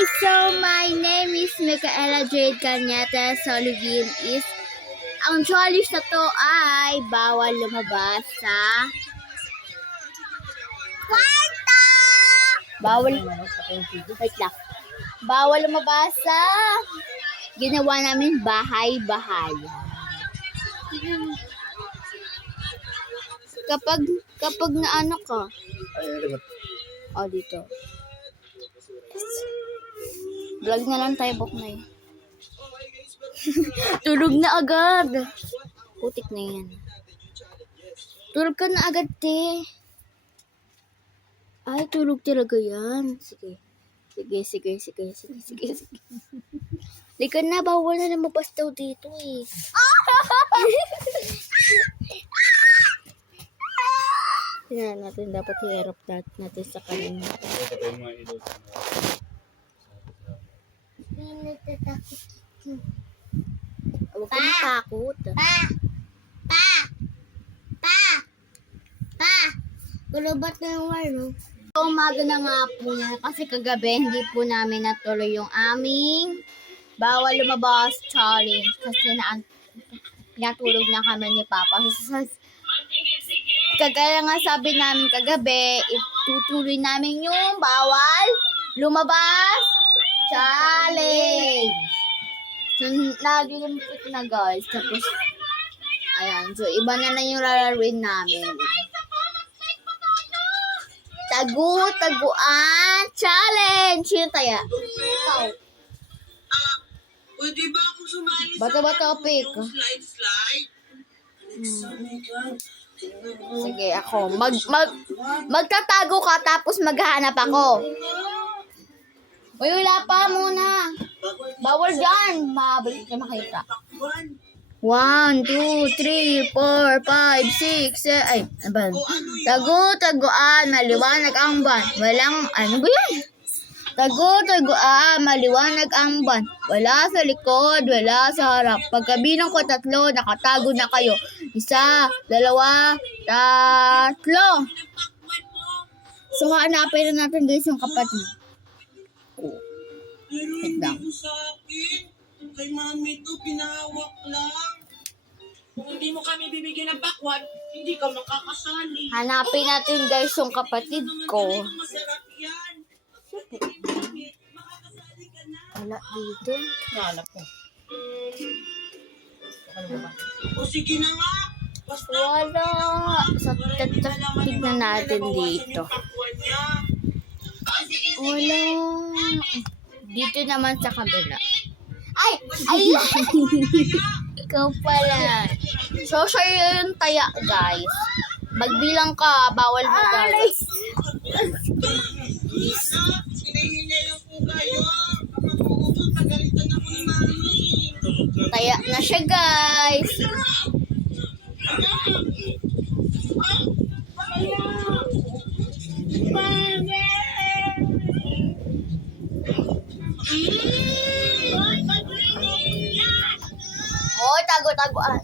guys, so my name is Micaela Jade Cañete. So, Olivine is, ang challenge na to ay bawal lumabas sa kwarto! Wait lang. Bawal lumabas sa ginawa namin bahay-bahay. Kapag na ano ka, dito. Vlog na lang tayo, Boknoy. Tulog na agad. Putik na yan. Tulog ka na agad, te. Ay, tulog talaga yan. Sige. Lika na, bawal na lumabas daw dito eh. Tingnan natin, dapat i-erop natin sa kanina. Huwag ka matakot. Gulubat na yung walo. Umaga na nga po na kasi kagabi hindi po namin natuloy yung aming bawal lumabas challenge kasi pinatulog na kami ni Papa. Kagaya nga sabi namin kagabi, itutuloy namin yung bawal lumabas challenge. So, naglilimit na guys. Tapos, ayan. So, iba na lang yung lalaruin namin. Tagu-taguan challenge. Sino taya? Ikaw. Pwede ba akong sumali Bata-bata pick. slide? Sige, ako. Magtatago ka tapos maghahanap ako. Uy, wala pa muna. Bawal dyan. Mabalik na makita. 1, 2, 3, 4, 5, 6, 7. Ay, ano? Tagu-taguan, maliwanag ang buwan. Walang, ano ba yan? Tagu-taguan, maliwanag ang buwan. Wala sa likod, wala sa harap. Pagkabilang ko 3, nakatago na kayo. 1, 2, 3. So, hanapin na natin guys yung kapatid. Pero hindi ko sa akin. Kay mami to, pinahawak lang. Kung hindi mo kami bibigyan ng bakwan, hindi ka makakasali. Hanapin natin guys yung kapatid ko. Masarap yan. Makakasali ka na. Wala dito. Hanap ko. O sige na nga. Basta Wala. So, tignan natin dito. Wala. Dito naman sa kabila. Ay! Ikaw pala. So, siya yung taya, guys. Magbilang ka, bawal mo guys. Hinahinay lang po kayo. Kapag pagalitan ako ni mami. Taya na siya, guys. Hoy, tago-tagoan.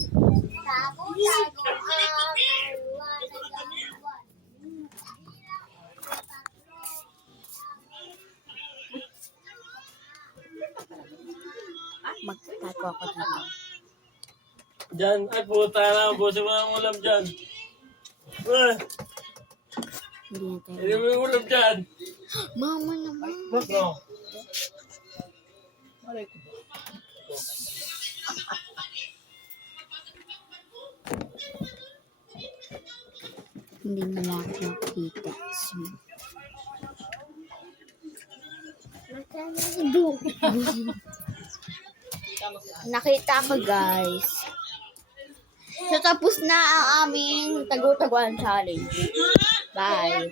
Magtago ako dito. Diyan, ay puta na, busin mo ang ulam dyan. Hindi na tayo. Hindi mo yung ulam dyan. Mama naman. No. Hindi na lang nakita. Nakita ko guys. So tapos na ang aming tagu-taguan challenge. Bye.